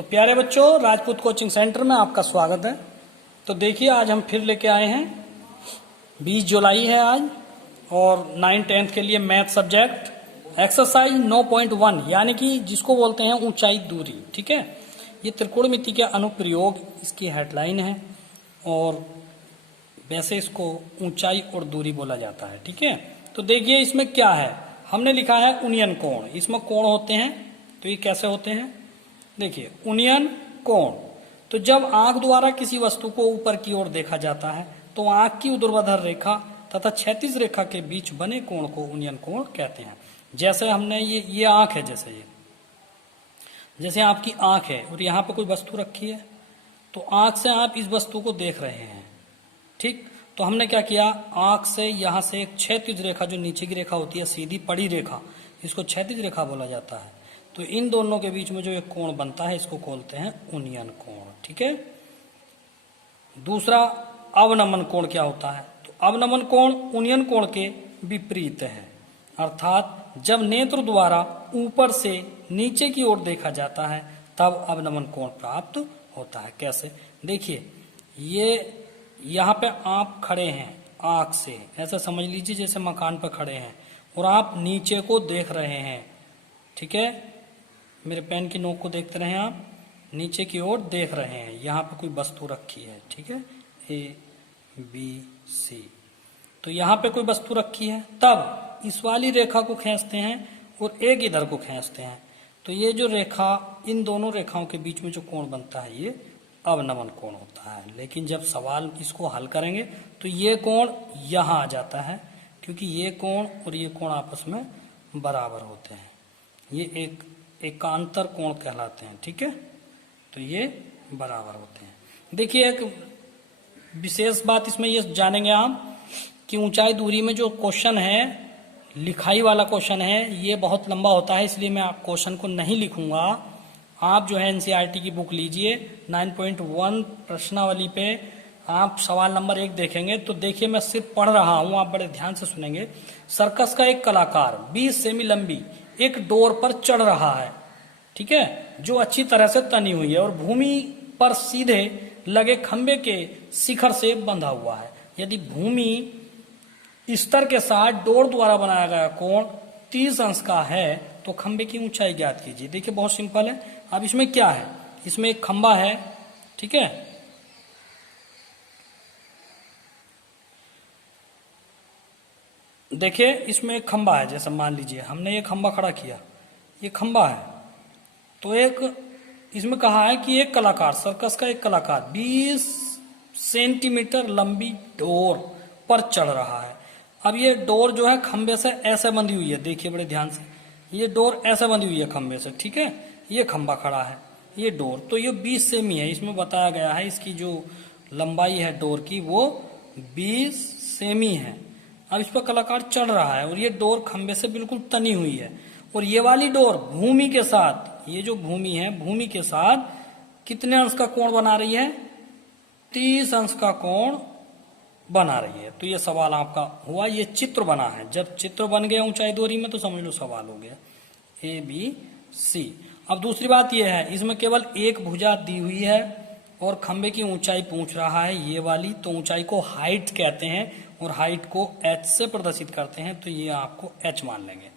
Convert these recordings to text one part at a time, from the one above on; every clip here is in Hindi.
तो प्यारे बच्चों, राजपूत कोचिंग सेंटर में आपका स्वागत है। तो देखिए, आज हम फिर लेके आए हैं 20 जुलाई है आज, और 9-10 के लिए मैथ सब्जेक्ट एक्सरसाइज 9.1 यानी कि जिसको बोलते हैं ऊंचाई दूरी। ठीक है, ये त्रिकोणमिति के अनुप्रयोग इसकी हेडलाइन है, और वैसे इसको ऊंचाई और दूरी बोला जाता है। ठीक है, तो देखिए इसमें क्या है, हमने लिखा है उन्नयन कोण। इसमें कोण होते हैं, तो ये कैसे होते हैं देखिए। उन्नयन कोण, तो जब आंख द्वारा किसी वस्तु को ऊपर की ओर देखा जाता है तो आंख की ऊर्ध्वाधर रेखा तथा क्षैतिज रेखा के बीच बने कोण को उन्नयन कोण कहते हैं। जैसे हमने ये आंख है, जैसे आपकी आंख है और यहाँ पे कोई वस्तु रखी है, तो आंख से आप इस वस्तु को देख रहे हैं। ठीक, तो हमने क्या किया, आंख से यहाँ से एक क्षैतिज रेखा, जो नीचे की रेखा होती है सीधी पड़ी रेखा, इसको क्षैतिज रेखा बोला जाता है। तो इन दोनों के बीच में जो एक कोण बनता है इसको बोलते हैं उन्नयन कोण। ठीक है, दूसरा अवनमन कोण क्या होता है, तो अवनमन कोण उन्नयन कोण के विपरीत है, अर्थात जब नेत्र द्वारा ऊपर से नीचे की ओर देखा जाता है तब अवनमन कोण प्राप्त होता है। कैसे, देखिए ये यहाँ पे आप खड़े हैं, आंख से ऐसा समझ लीजिए जैसे मकान पर खड़े हैं और आप नीचे को देख रहे हैं। ठीक है, मेरे पेन की नोक को देखते रहे, आप नीचे की ओर देख रहे हैं, यहाँ पे कोई वस्तु रखी है। ठीक है, ABC, तो यहाँ पे कोई वस्तु रखी है, तब इस वाली रेखा को खींचते हैं और एक इधर को खींचते हैं, तो ये जो रेखा, इन दोनों रेखाओं के बीच में जो कोण बनता है ये अवनमन कोण होता है। लेकिन जब सवाल इसको हल करेंगे तो ये कोण यहाँ आ जाता है, क्योंकि ये कोण और ये कोण आपस में बराबर होते हैं, ये एकांतर कोण कहलाते हैं। ठीक है, तो ये बराबर होते हैं। देखिए एक विशेष बात इसमें ये जानेंगे आप कि ऊंचाई दूरी में जो क्वेश्चन है, लिखाई वाला क्वेश्चन है, ये बहुत लंबा होता है, इसलिए मैं आप क्वेश्चन को नहीं लिखूंगा। आप जो है एनसीईआरटी की बुक लीजिए, 9.1 प्रश्नावली पे आप सवाल नंबर 1 देखेंगे तो देखिए मैं सिर्फ पढ़ रहा हूं, आप बड़े ध्यान से सुनेंगे। सर्कस का एक कलाकार 20 सेमी लंबी एक डोर पर चढ़ रहा है, ठीक है, जो अच्छी तरह से तनी हुई है और भूमि पर सीधे लगे खंबे के शिखर से बंधा हुआ है। यदि भूमि स्तर के साथ डोर द्वारा बनाया गया कोण 30 अंश का है तो खंबे की ऊंचाई ज्ञात कीजिए। देखिए बहुत सिंपल है। अब इसमें क्या है, इसमें एक खंबा है, ठीक है, देखिए इसमें एक खंबा है, जैसे मान लीजिए हमने ये खंबा खड़ा किया, ये खंबा है, तो एक इसमें कहा है कि एक कलाकार, सर्कस का एक कलाकार 20 सेंटीमीटर लंबी डोर पर चढ़ रहा है। अब ये डोर जो है खंबे से ऐसे बंधी हुई है, देखिए बड़े ध्यान से, ये डोर ऐसे बंधी हुई है खंबे से। ठीक है, ये खंबा खड़ा है, ये डोर, तो ये 20 सेमी है, इसमें बताया गया है इसकी जो लंबाई है डोर की वो 20 सेमी है। अब इस पर कलाकार चढ़ रहा है और ये डोर खंबे से बिल्कुल तनी हुई है, और ये वाली डोर भूमि के साथ, ये जो भूमि है, भूमि के साथ कितने अंश का कोण बना रही है, 30 अंश का कोण बना रही है। तो ये सवाल आपका हुआ, ये चित्र बना है, जब चित्र बन गया ऊंचाई दूरी में तो समझ लो सवाल हो गया ABC। अब दूसरी बात यह है, इसमें केवल एक भुजा दी हुई है और खंबे की ऊंचाई पूछ रहा है ये वाली, तो ऊंचाई को हाइट कहते हैं और हाइट को h से प्रदर्शित करते हैं, तो ये आपको h मान लेंगे।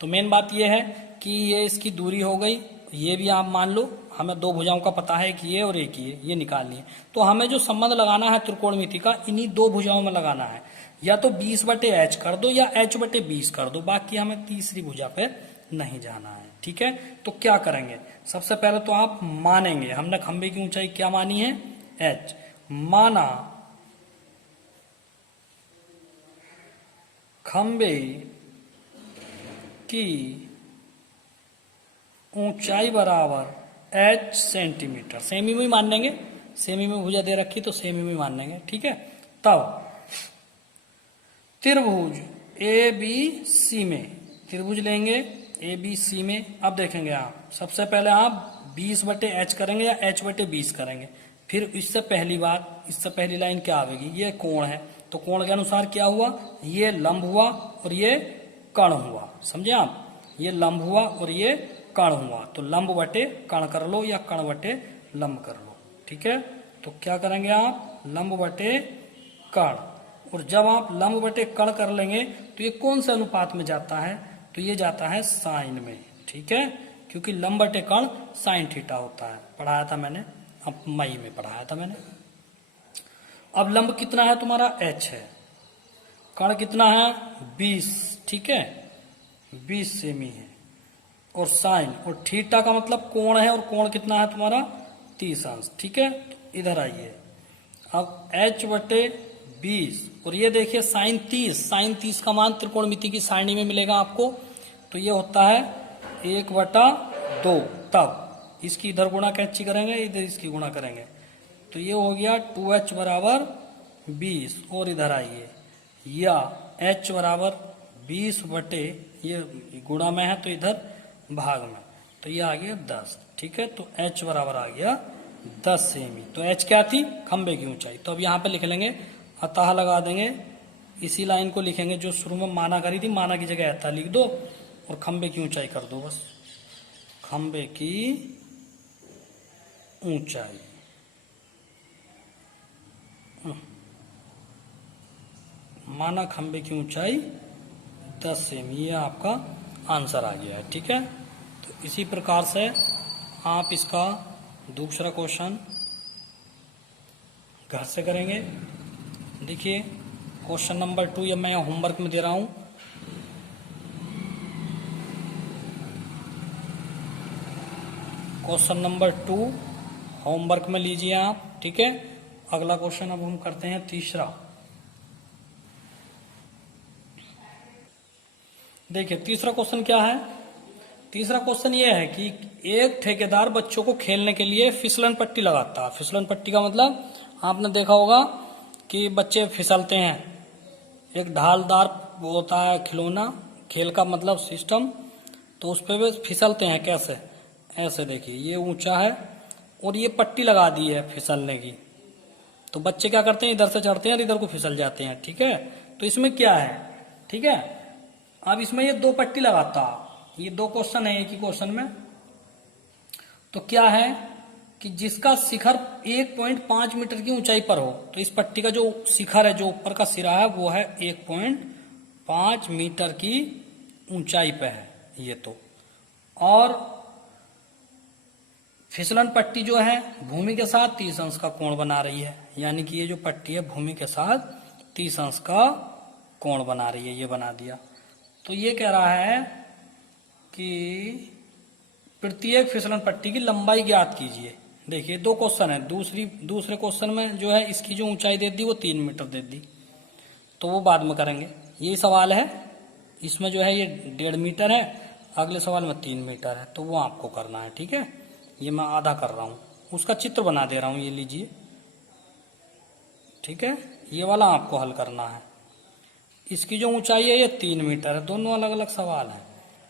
तो मेन बात ये है कि ये इसकी दूरी हो गई, ये भी आप मान लो, हमें दो भुजाओं का पता है कि ये और एक ये निकाल लिए, तो हमें जो संबंध लगाना है त्रिकोणमिति का, इन्हीं दो भुजाओं में लगाना है, या तो 20/h कर दो या h/20 कर दो, बाकी हमें तीसरी भुजा पे नहीं जाना है। ठीक है, तो क्या करेंगे, सबसे पहले तो आप मानेंगे, हमने खंबे की ऊंचाई क्या मानी है, h, माना खंबे की ऊंचाई बराबर h सेंटीमीटर, सेमी में मान लेंगे, सेमी में भुजा दे रखी तो सेमी में मान लेंगे। ठीक है, तब त्रिभुज ABC में, त्रिभुज लेंगे ABC में, अब देखेंगे आप, सबसे पहले आप 20/h करेंगे या h/20 करेंगे, फिर इससे पहली बात, इससे पहली लाइन क्या आवेगी, ये कोण है, तो कोण के अनुसार क्या हुआ, ये लंब हुआ और ये कर्ण हुआ, समझे आप, ये लंब हुआ और ये कण हुआ, तो लंब बटे कण कर लो या कण बटे लंब कर लो। ठीक है, तो क्या करेंगे आप, लंब बटे कण। और जब आप लंब बटे कण कर लेंगे तो ये कौन से अनुपात में जाता है, तो ये जाता है साइन में। ठीक है, क्योंकि लंब बटे कण साइन थीटा होता है, पढ़ाया था मैंने, अब मई में पढ़ाया था मैंने। अब लंब कितना है तुम्हारा, h है, कण कितना है 20, ठीक है 20 सेमी है, और साइन और थीटा का मतलब कोण है, और कोण कितना है तुम्हारा 30 अंश। ठीक है, तो इधर आइए, अब h बटे 20 और ये देखिए साइन 30, साइन 30 का मान त्रिकोणमिति की सारणी में मिलेगा आपको, तो ये होता है 1/2। तब इसकी इधर गुणा कैंची करेंगे, इधर इसकी गुणा करेंगे, तो ये हो गया 2h बराबर 20, और इधर आइए, या h बराबर 20 बटे, ये गुणा में है तो इधर भाग में, तो ये आ गया 10। ठीक है, तो h बराबर आ गया 10 सेमी। तो h क्या थी, खंबे की ऊंचाई। तो अब यहाँ पे लिख लेंगे, अतः लगा देंगे, इसी लाइन को लिखेंगे जो शुरू में माना करी थी, माना की जगह अतः लिख दो और खंबे की ऊंचाई कर दो, बस खंबे की ऊंचाई। माना खंबे की ऊंचाई 10 सेमी, ये आपका आंसर आ गया है। ठीक है, तो इसी प्रकार से आप इसका दूसरा क्वेश्चन घर से करेंगे। देखिए क्वेश्चन नंबर 2 ये मैं होमवर्क में दे रहा हूं, क्वेश्चन नंबर 2 होमवर्क में लीजिए आप। ठीक है, अगला क्वेश्चन अब हम करते हैं तीसरा। देखिए तीसरा क्वेश्चन क्या है, तीसरा क्वेश्चन ये है कि एक ठेकेदार बच्चों को खेलने के लिए फिसलन पट्टी लगाता है। फिसलन पट्टी का मतलब आपने देखा होगा कि बच्चे फिसलते हैं, एक ढालदार वो होता है खिलौना, खेल का मतलब सिस्टम, तो उस पर वे फिसलते हैं। कैसे, ऐसे देखिए ये ऊंचा है और ये पट्टी लगा दी है फिसलने की, तो बच्चे क्या करते हैं, इधर से चढ़ते हैं और इधर को फिसल जाते हैं। ठीक है, तो इसमें क्या है, ठीक है, अब इसमें ये 2 पट्टी लगाता, ये 2 क्वेश्चन है एक ही क्वेश्चन में। तो क्या है कि जिसका शिखर 1.5 मीटर की ऊंचाई पर हो, तो इस पट्टी का जो शिखर है, जो ऊपर का सिरा है, वो है 1.5 मीटर की ऊंचाई पे है ये तो। और फिसलन पट्टी जो है भूमि के साथ 30 अंश का कोण बना रही है, यानी कि ये जो पट्टी है भूमि के साथ 30 अंश का कोण बना रही है, ये बना दिया। तो ये कह रहा है कि प्रत्येक फिसलन पट्टी की लंबाई ज्ञात कीजिए। देखिए 2 क्वेश्चन है, दूसरे क्वेश्चन में जो है इसकी जो ऊंचाई दे दी वो 3 मीटर दे दी, तो वो बाद में करेंगे। यही सवाल है, इसमें जो है ये 1.5 मीटर है, अगले सवाल में 3 मीटर है, तो वो आपको करना है। ठीक है, ये मैं आधा कर रहा हूं, उसका चित्र बना दे रहा हूं, ये लीजिए। ठीक है, ये वाला आपको हल करना है। इसकी जो ऊंचाई है ये 3 मीटर है, दोनों अलग अलग सवाल है।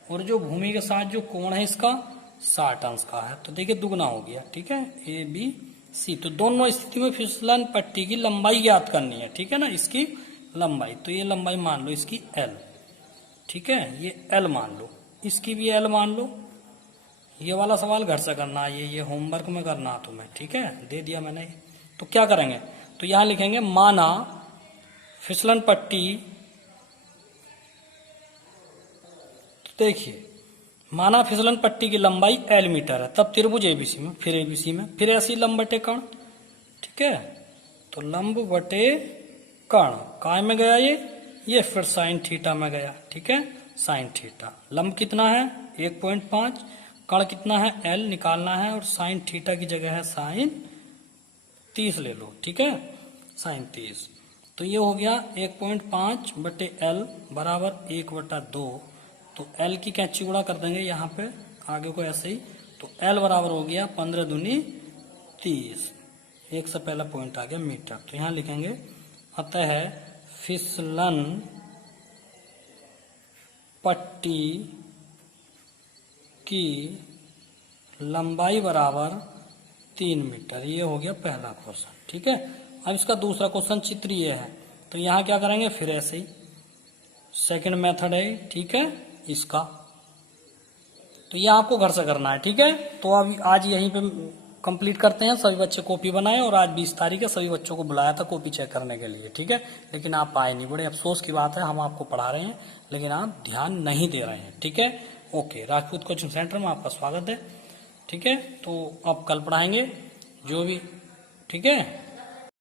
और जो भूमि के साथ जो कोण है इसका 60 अंश का है, तो देखिए दुगना हो गया। ठीक है, ABC, तो दोनों स्थिति में फिसलन पट्टी की लंबाई ज्ञात करनी है। ठीक है ना, इसकी लंबाई, तो ये लंबाई मान लो इसकी L। ठीक है, ये L मान लो, इसकी भी L मान लो। ये वाला सवाल घर से करना है, ये होमवर्क में करना है तुम्हें। ठीक है, दे दिया मैंने। तो क्या करेंगे, तो यहां लिखेंगे माना फिसलन पट्टी, तो देखिए माना फिसलन पट्टी की लंबाई L मीटर है, तब त्रिभुज ABC में, फिर ABC में, फिर ऐसी लंब बटे कण। ठीक है, तो लंब बटे कण काय में गया, ये फिर साइन थीटा में गया। ठीक है, साइन थीटा, लंब कितना है 1.5, कण कितना है L निकालना है, और साइन थीटा की जगह है साइन 30 ले लो। ठीक है, साइन 30, तो ये हो गया 1.5 बटे L बराबर 1/2। तो L की कैंची गुणा कर देंगे यहाँ पे, आगे को ऐसे ही, तो L बराबर हो गया 15 दूनी 30, एक से पहला पॉइंट आ गया मीटर। तो यहाँ लिखेंगे अतः फिसलन पट्टी की लंबाई बराबर 3 मीटर, ये हो गया पहला क्वेश्चन। ठीक है, अब इसका दूसरा क्वेश्चन चित्र ये है, तो यहाँ क्या करेंगे, फिर ऐसे ही सेकंड मेथड है। ठीक है, इसका तो ये आपको घर से करना है, ठीक है। तो अब आज यहीं पे कंप्लीट करते हैं। सभी बच्चे कॉपी बनाए और आज 20 तारीख है, सभी बच्चों को बुलाया था कॉपी चेक करने के लिए, ठीक है। लेकिन आप आए नहीं, बड़े अफसोस की बात है। हम आपको पढ़ा रहे हैं लेकिन आप ध्यान नहीं दे रहे हैं, ठीक है। ओके, राजपूत कोचिंग सेंटर में आपका स्वागत है, ठीक है। तो अब कल पढ़ाएंगे जो भी, ठीक है।